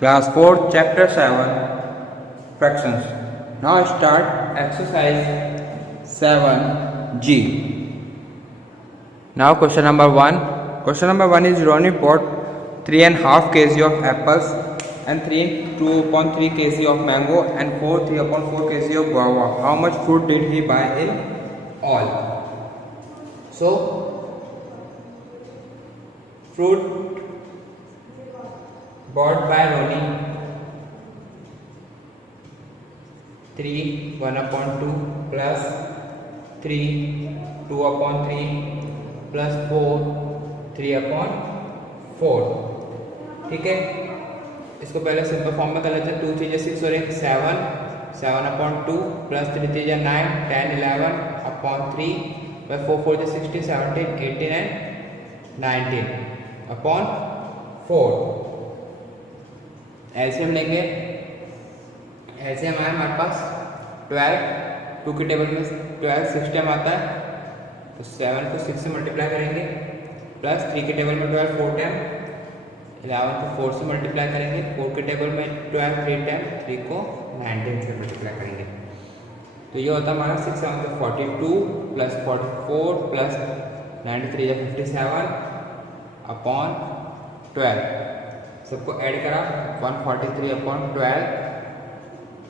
Class 4, Chapter 7, Fractions. Now start exercise 7G. Now question number 1. Question number 1 is Ronnie bought 3.5 kg of apples and 2.3 kg of mango and 3.4 kg of guava. How much fruit did he buy in all? So, fruit bought by Ronnie 3 1/2 plus 3 2/3 plus 4 3/4. ठीक है, इसको पहले simple form में कर लेते हैं। 2 3 6 और 1 7 7/2 plus 3 3 9 10 11/3 by 4 4 16 17 18 and 19/4। LCM लेंगे। एलसीएम आया हमारे पास 12, 2 के टेबल में 12 6 टाइम आता है, तो 7 को 6 से मल्टीप्लाई करेंगे, प्लस 3 के टेबल में 12 4 टाइम, 11 को 4 से मल्टीप्लाई करेंगे, 4 के टेबल में 12 3 टाइम, 3 को 19 से मल्टीप्लाई करेंगे। तो ये होता है हमारा 6 7 42 प्लस 44 प्लस 93 57/12। सबको ऐड करा 143/12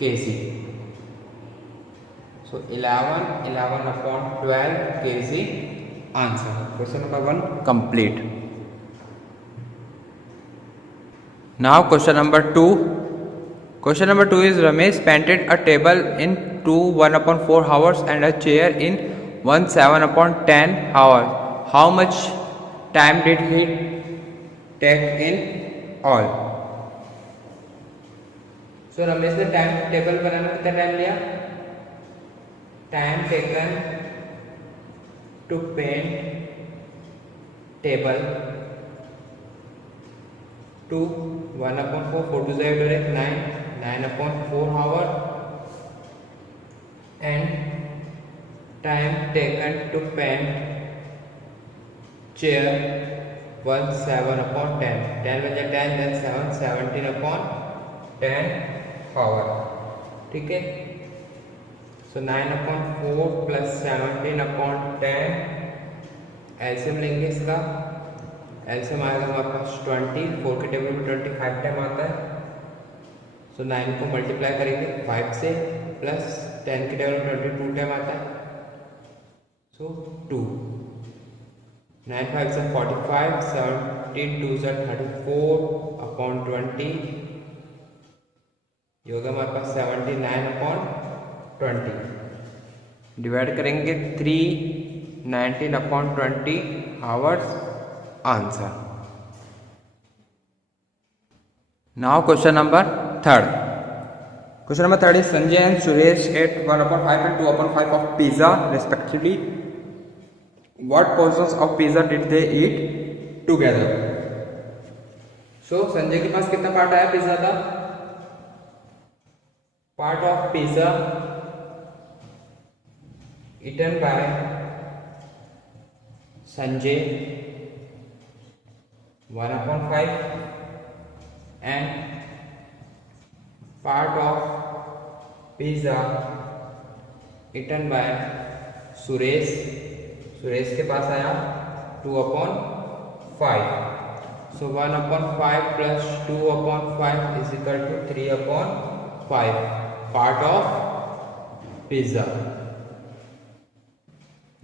kg। So 11/12 kg answer. Question number 1 complete. Now question number 2. Question number 2 is Ramesh painted a table in 2 1/4 hours and a chair in 1 7/10 hours. How much time did he take in all? So Ramesh ने time table बनाने में कितना time लिया? Time taken to paint table 2 1/4 4 2 8 9 9/4 hour and time taken to paint chair 1 7/10 10 में 10 then 7 17/10 hour। ठीक है, सो 9/4 plus 17/10 LCM लेंगे इसका। एलसीएम आएगा हमारे पास 20, 4 के टेबल में 25 टाइम आता है, सो 9 को मल्टीप्लाई करेंगे 5 से, प्लस 10 के टेबल में 22 टाइम आता है, सो 2 9 5 से 45 17 2 से 34/20, ये होगा हमारे पास 79/20। डिवाइड करेंगे 3 19/20 hours answer. Now question number 3. Question number 3 is Sanjay and Suresh ate 1/5 and 2/5 of pizza respectively. What portions of pizza did they eat together? So Sanjay के पास कितना पार्ट आया पिज्जा का? Part of pizza eaten by Sanjay 1/5 and part of pizza eaten by Suresh. Suresh के पास आया 2/5। So 1/5 plus 2/5 is equal to 3/5 part of pizza.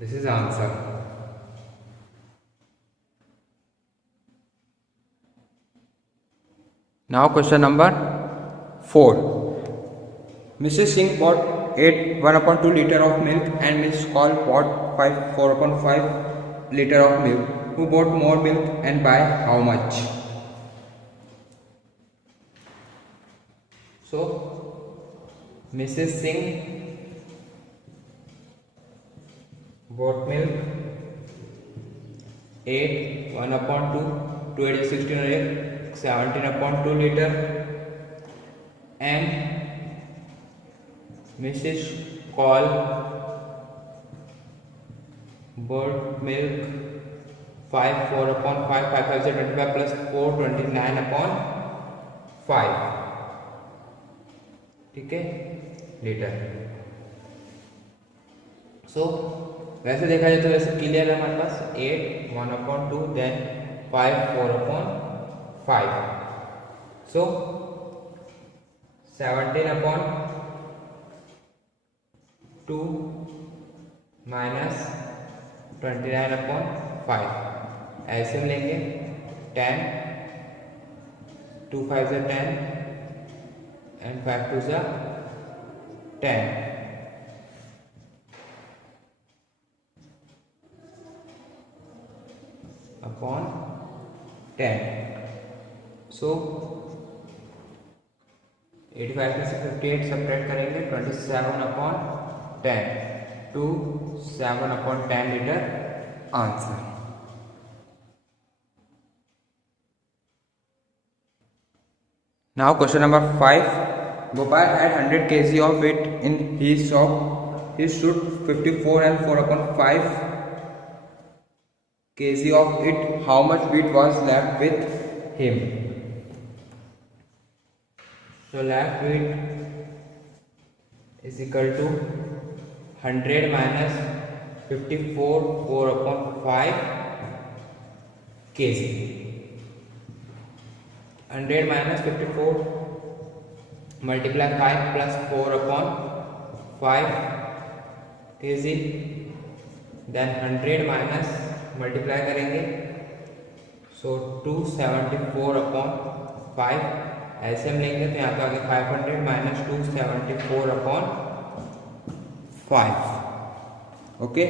This is answer. Now question number 4. Mrs. Singh bought 1/2 liter of milk and Miss Call bought 4/5 liter of milk. Who bought more milk and by how much? So Mrs. Singh bought milk 1/2 2 8 16 और 8 17/2 liter and Mrs. Call bought milk 5 4/5 5 5 25 plus 4 29/5 5, ठीक है, litre. सो वैसे देखा जाए तो वैसे clear है हमारे पास 8 1/2 देन 5 4/5। सो 17/2 माइनस 29/5 ऐसे में लेंगे 10, 2 5 ज़ा 10 एंड 5 2 ज़ा 10 अपॉन 10। सो 85 में से 58 सब्ट्रैक्ट करेंगे 27/10 to 7/10 litre answer. Now question number 5. Gopal had 100 kg of it in his shop. He should 54 and 4/5 kg of it. How much wheat was left with him? So left wheat is equal to 100 minus 54 4/5 kg. 100 minus 54 multiply 5 plus 4/5 kg, then 100 minus multiply करेंगे सो 274/5 ऐसे हम लेंगे तो यहाँ पे आगे 500 minus 274/5। Okay,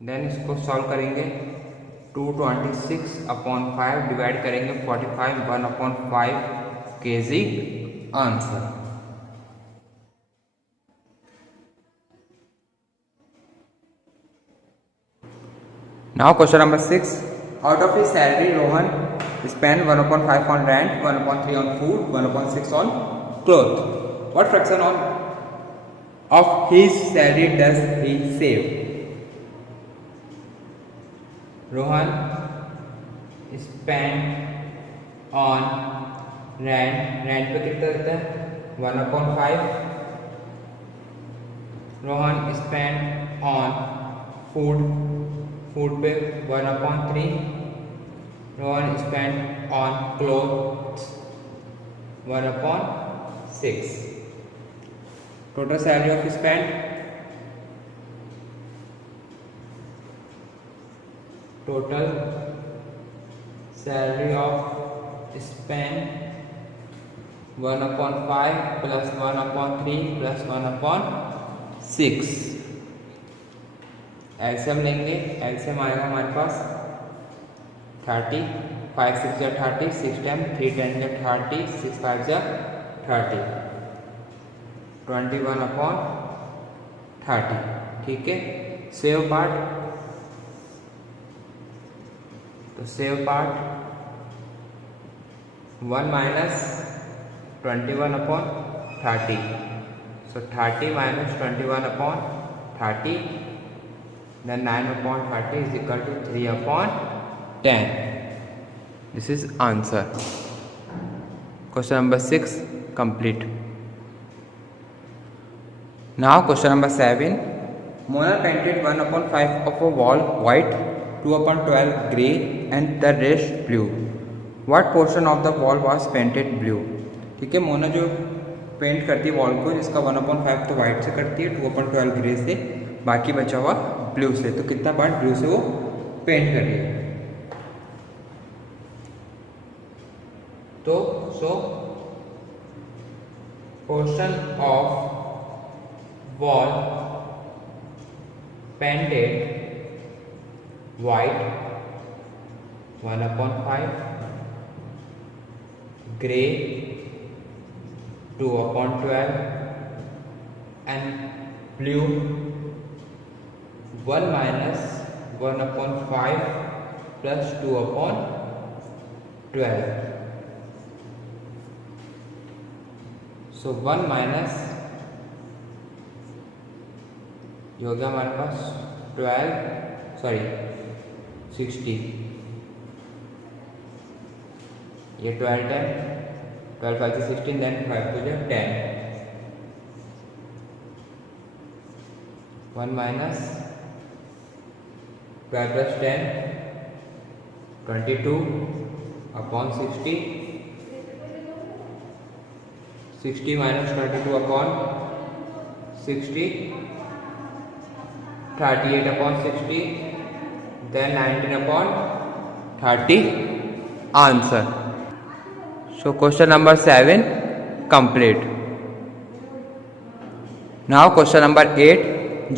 then इसको solve करेंगे 226/5 डिवाइड करेंगे 45 1/5 kg answer. Now question number 6. Out of his salary, Rohan spent 1/5 on rent, 1/3 on food, 1/6 on clothes. What fraction of his salary does he save? Rohan spent on rent पे कितना देता है 1/5। Rohan spent on food पे 1/3। Rohan spent on clothes 1/6। Total salary of spend total salary of spend 1/5 plus 1/3 plus 1/6 LCM लेंगे। LCM आएगा हमारे पास 30, 5 6 जा 30, 6 10 3 10 जा 30, 6 5 जा 30, 21/30। ठीक है, सेव पार्ट, तो save part 1 minus 21/30, so 30 minus 21/30, then 9/30 is equal to 3/10. This is answer. Question number 6 complete. Now question number 7. Mona painted 1/5 of a wall white, 2/12 grey and the rest blue. What portion of the wall was painted blue? ठीक है, मोना जो paint करती है wall को, जिसका 1/5 तो white से करती है, 2/12 ग्रे से, बाकी बचा हुआ ब्लू से, तो कितना पार्ट ब्लू से वो पेंट कर रही है। तो so portion of wall painted white 1/5, grey 2/12 and blue 1 minus 1/5 plus 2/12. So 1 minus जो हो गया हमारे पास 60, ये 12 10, 12 5 से 16, then 5 to the 10, 1 minus 12 plus 10, 22 upon 60, 60 minus 22 upon 60, 38 upon 60, then 19 upon 30. Answer. So question number 7 complete. Now question number 8.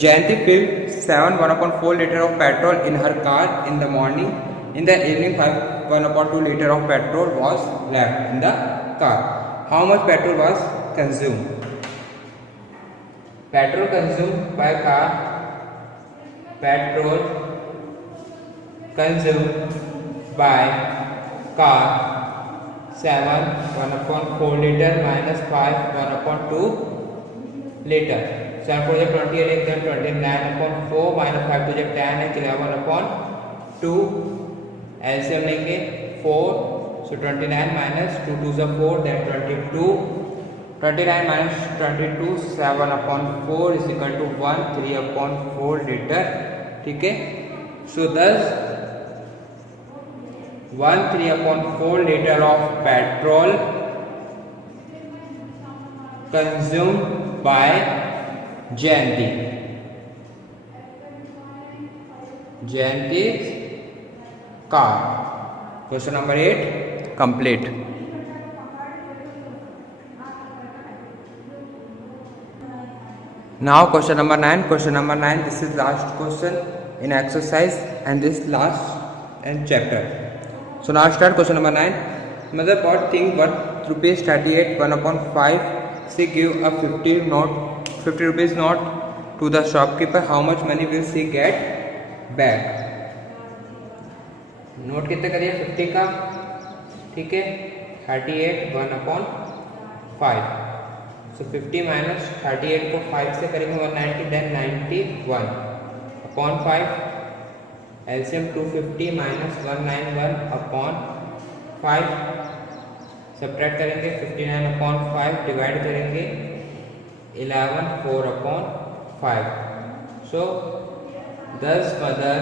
Jayanti filled 1/4 liter of petrol in her car in the morning. In the evening, 1/2 liter of petrol was left in the car. How much petrol was consumed? Petrol consumed by car. Petrol consumed by car 7 1/4 liter minus 5 1/2 liter. 7 4 28 then 29 upon 4 minus 5 to 10 है 11 upon 2. LCM लेंगे 4, so 29 minus 2 2 is 4, then 22. 29 minus 22 7 upon 4 is equal to 1 3 upon 4 liter. ठीक है, so thus 1 3 upon 4 liter of petrol consumed by Jayanti's car. Question number 8 complete. Now question number 9. Question number 9. This is last question in exercise and this last and chapter. So now start question number 9. Mother bought thing worth rupees 38 1/5. She give a 50 rupees note to the shopkeeper. How much money will she get back? Note कितना करिए 50 का, ठीक है, 38 1/5. सो 50 minus 38 को 5 से करेंगे 190, then 91 upon 5. LCM 250 minus 191 upon 5. Subtract करेंगे 59 upon 5, divide करेंगे 11 4 upon 5. So 10 mother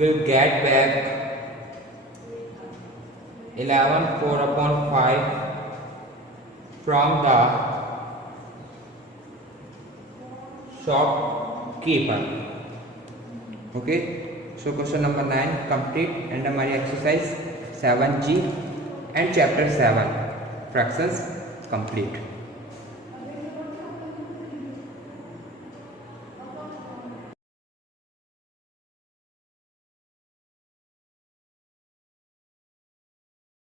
will get back 11 4 upon 5 from the shopkeeper. Okay, so question number 9 complete and हमारी exercise 7G and chapter 7 fractions complete.